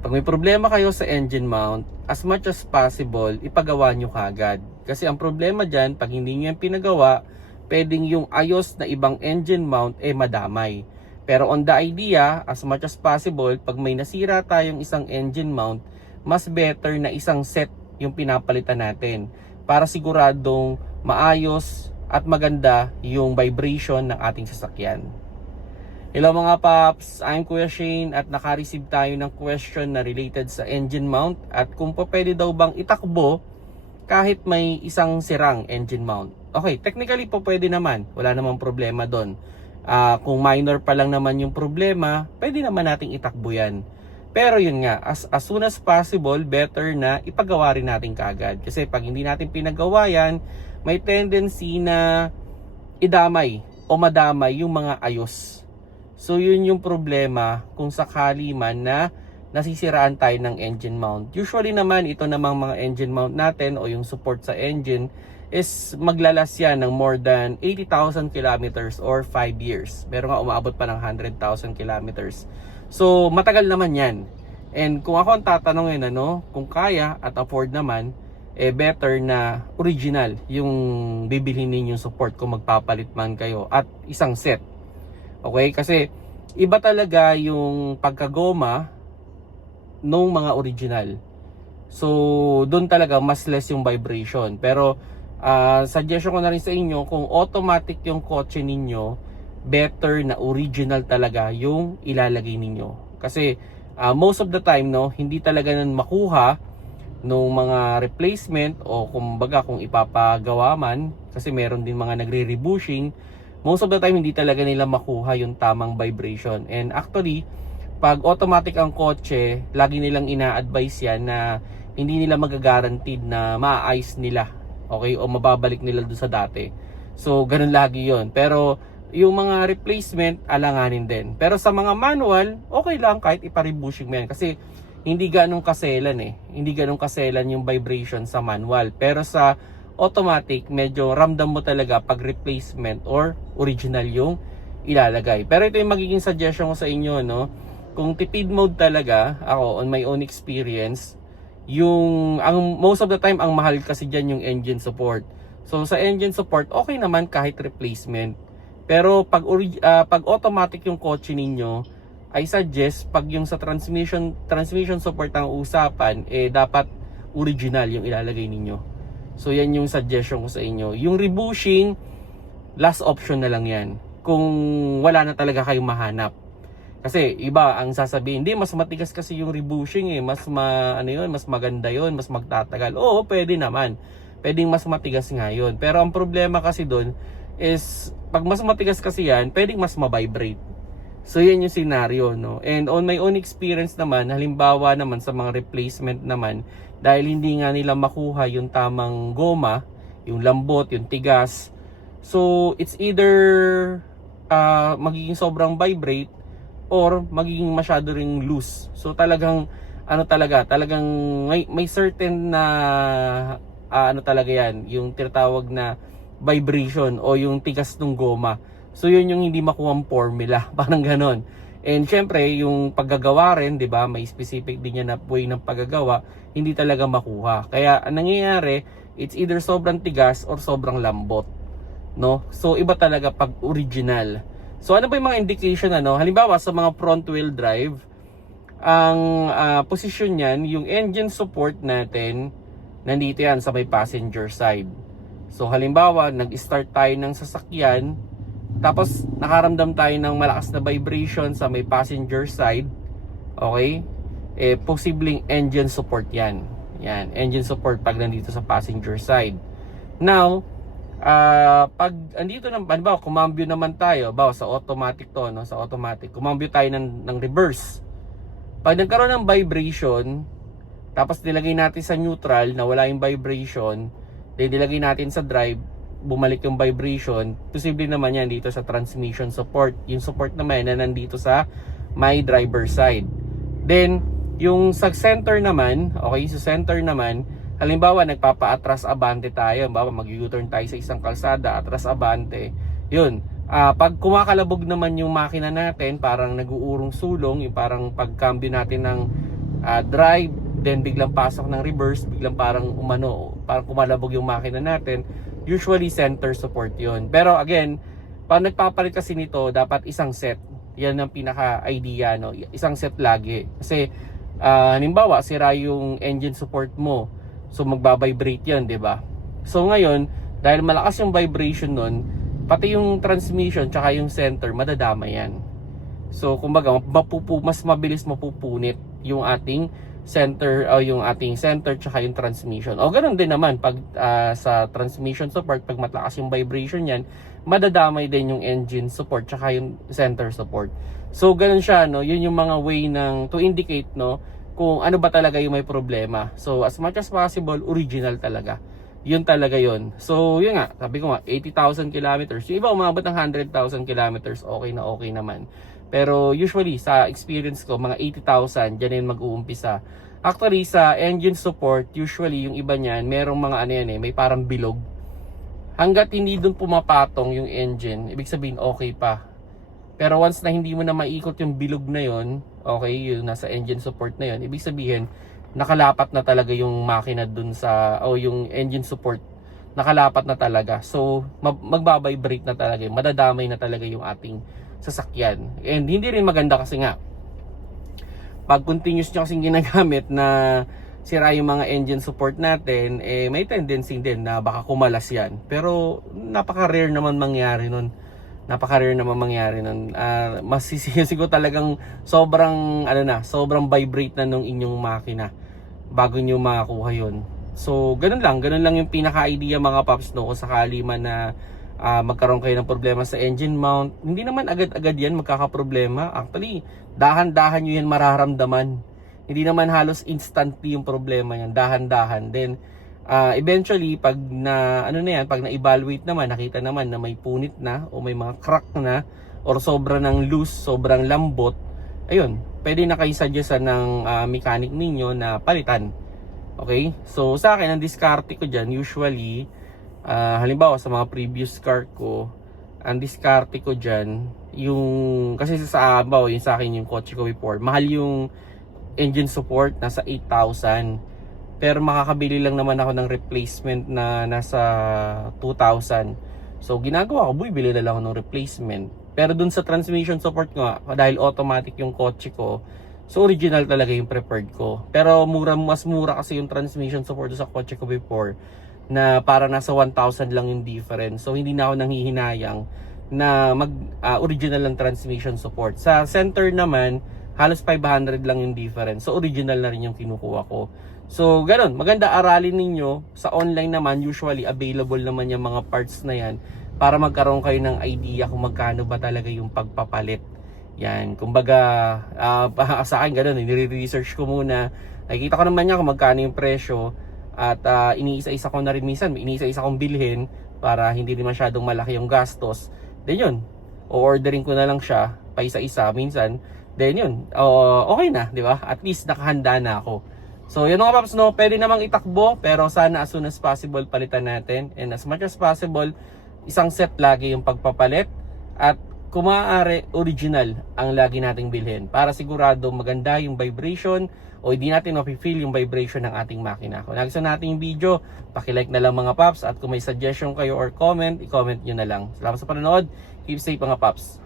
Pag may problema kayo sa engine mount, as much as possible, ipagawa nyo kagad. Kasi ang problema dyan, pag hindi nyo yan pinagawa, pwedeng yung ayos na ibang engine mount madamay. Pero on the idea, as much as possible, pag may nasira tayong isang engine mount, mas better na isang set yung pinapalitan natin para siguradong maayos at maganda yung vibration ng ating sasakyan. Hello mga paps, I'm Kuya Shane at naka-receive tayo ng question na related sa engine mount at kung pwede daw bang itakbo kahit may isang sirang engine mount. Okay, technically po pwede naman, wala namang problema doon. Kung minor pa lang naman yung problema, pwede naman nating itakbo yan. Pero yun nga, as soon as possible, better na ipagawa rin natin kaagad. Kasi pag hindi natin pinagawa yan, may tendency na idamay o madamay yung mga ayos. So yun yung problema kung sakali man na nasisiraan tayo ng engine mount. Usually naman ito namang mga engine mount natin o yung support sa engine is maglalas yan ng more than 80,000 kilometers or 5 years. Meron nga umaabot pa ng 100,000 kilometers. So matagal naman yan. And kung ako ang tatanungin kung kaya at afford naman, better na original yung bibilhin ninyong support kung magpapalit man kayo at isang set. Okay, kasi iba talaga yung pagkagoma nung mga original. So, doon talaga mas less yung vibration. Pero, suggestion ko na rin sa inyo, kung automatic yung kotse ninyo, better na original talaga yung ilalagay ninyo. Kasi, most of the time, hindi talaga nan makuha nung mga replacement o kumbaga kung ipapagawa man, kasi meron din mga nagre-rebushing. Most of the time, hindi talaga nila makuha yung tamang vibration. And actually, pag automatic ang kotse, lagi nilang ina-advise yan na hindi nila magagaranteed na maayos nila. Okay? O mababalik nila doon sa dati. So, ganun lagi yon. Pero, yung mga replacement, alanganin din. Pero sa mga manual, okay lang kahit ipa-rebushing mo yan. Kasi, hindi ganun kaselan Hindi ganun kaselan yung vibration sa manual. Pero sa automatic, medyo ramdam mo talaga pag replacement or original yung ilalagay. Pero ito yung magiging suggestion ko sa inyo, kung tipid mode talaga, ako on my own experience, most of the time ang mahal kasi dyan yung engine support. So sa engine support, okay naman kahit replacement. Pero pag automatic yung kotse ninyo, I suggest pag yung sa transmission support ang usapan, dapat original yung ilalagay ninyo. So yan yung suggestion ko sa inyo. Yung rebushing, last option na lang yan. Kung wala na talaga kayong mahanap. Kasi iba ang sasabihin, hindi, mas matigas kasi yung rebushing mas mas maganda yon, mas magtatagal. Oo, pwede naman. Pwedeng mas matigas nga yun. Pero ang problema kasi doon is, pag mas matigas kasi yan, pwedeng mas ma-vibrate. So yan yung scenario, And on my own experience naman, halimbawa naman sa mga replacement naman, dahil hindi nga nila makuha yung tamang goma, yung lambot, yung tigas. So it's either magiging sobrang vibrate or magiging masyado ring loose. So talagang talagang may certain na talaga yan, yung tinatawag na vibration o yung tigas ng goma. So yun yung hindi makuhang formula, parang ganon. And syempre, yung paggagawa rin, 'di ba? May specific din yan na way ng paggagawa, hindi talaga makuha. Kaya ang nangyayari, it's either sobrang tigas or sobrang lambot, So iba talaga pag original. So ano ba yung mga indication Halimbawa sa mga front wheel drive, ang posisyon niyan, yung engine support natin nandito yan sa may passenger side. So halimbawa, nag-start tayo ng sasakyan, tapos nakaramdam tayo ng malakas na vibration sa may passenger side. Okay? Posibleng engine support yan. Yan, engine support pag nandito sa passenger side. Now, pag andito halimbawa, kumambyo naman tayo, sa automatic to, sa automatic, kumambyo tayo ng reverse. Pag nagkaroon ng vibration, tapos nilagay natin sa neutral na wala yung vibration, then nilagay natin sa drive, bumalik yung vibration, posible naman yan dito sa transmission support. Yung support naman na nandito sa my driver side. Then, yung sa center naman, okay, sa center naman, halimbawa nagpapa-atras abante tayo, halimbawa mag-U-turn tayo sa isang kalsada, atras abante, yun. Pag kumakalabog naman yung makina natin, parang nag-uurong sulong, yung parang pagcambio natin ng drive, then biglang pasok ng reverse, biglang parang parang kumalabog yung makina natin, usually center support yon. Pero again, pag nagpapalit kasi nito, dapat isang set. Yan ang pinaka-idea, no? Isang set lagi. Kasi, halimbawa, sira yung engine support mo. So, magbabibrate yan, di ba? So, ngayon, dahil malakas yung vibration nun, pati yung transmission tsaka yung center, madadama yan. So, kumbaga, mas mabilis mapupunit yung ating center o yung ating center tsaka yung transmission. O ganoon din naman pag sa transmission support, pag matakas yung vibration yan, madadamay din yung engine support tsaka yung center support. So, ganun siya, no? Yun yung mga way to indicate, no, kung ano ba talaga yung may problema. So, as much as possible, original talaga. Yun talaga yun. So, yun nga, sabi ko nga, 80,000 kilometers. Yung iba umabot ng 100,000 kilometers, okay naman. Pero usually, sa experience ko, mga 80,000, dyan yung mag-uumpisa. Actually, sa engine support, usually yung iba niyan, merong mga ano yan may parang bilog. Hanggat hindi dun pumapatong yung engine, ibig sabihin okay pa. Pero once na hindi mo na maikot yung bilog na yon, okay, yung nasa engine support na yon, ibig sabihin, nakalapat na talaga yung makina dun yung engine support, nakalapat na talaga. So, magbabibrate na talaga, madadamay na talaga yung ating sasakyan. And hindi rin maganda kasi nga, pag continuous nyo kasing ginagamit na sira yung mga engine support natin, may tendency din na baka kumalas yan. Pero napaka-rare naman mangyari nun. Masisisigo talagang sobrang vibrate na nung inyong makina bago nyo makakuha yun. So, ganun lang yung pinaka-idea mga paps, no, kung sakali man na magkaroon kayo ng problema sa engine mount. Hindi naman agad-agad yan magkakaproblema. Actually, dahan-dahan nyo yan mararamdaman. Hindi naman halos instantly yung problema yan. Dahan-dahan. Then, eventually, pag na-evaluate naman, nakita naman na may punit na o may mga crack na or sobrang loose, sobrang lambot, ayun, pwede na kayo suggest ng mechanic ninyo na palitan. Okay? So, sa akin, ang diskarte ko dyan, usually, halimbawa sa mga previous car ko, ang diskarte ko dyan, kasi sa akin yung kotse ko before, mahal yung engine support, nasa 8,000. Pero makakabili lang naman ako ng replacement na nasa 2,000. So, ginagawa ko, bibili na lang ako ng replacement. Pero dun sa transmission support ko, dahil automatic yung kotse ko, so original talaga yung preferred ko. Pero mas mura kasi yung transmission support sa kotse ko before, na para nasa 1,000 lang yung difference. So, hindi na ako nanghihinayang na original ng transmission support. Sa center naman, halos 500 lang yung difference. So, original na rin yung kinukuha ko. So, ganun. Maganda aralin ninyo. Sa online naman, usually available naman yung mga parts na yan para magkaroon kayo ng idea kung magkano ba talaga yung pagpapalit. Yan. Kumbaga, sa akin, ganun. Nire-research ko muna. Nakikita ko naman niya kung magkano yung presyo. At iniisa-isa ko na rin minsan, iniisa-isa kong bilhin para hindi rin masyadong malaki yung gastos. Then yun, o-ordering ko na lang siya pa isa-isa minsan. Then yun, okay na, di ba? At least nakahanda na ako. So yun mga paps, no, pwede namang itakbo, pero sana as soon as possible palitan natin. And as much as possible, isang set lagi yung pagpapalit. At kung maaari, original ang lagi nating bilhin para sigurado maganda yung vibration o hindi natin ma-feel yung vibration ng ating makina. Kung nagustuhan natin yung video, paki-like na lang mga paps, at kung may suggestion kayo or comment, i-comment nyo na lang. Salamat sa panonood. Keep safe mga paps.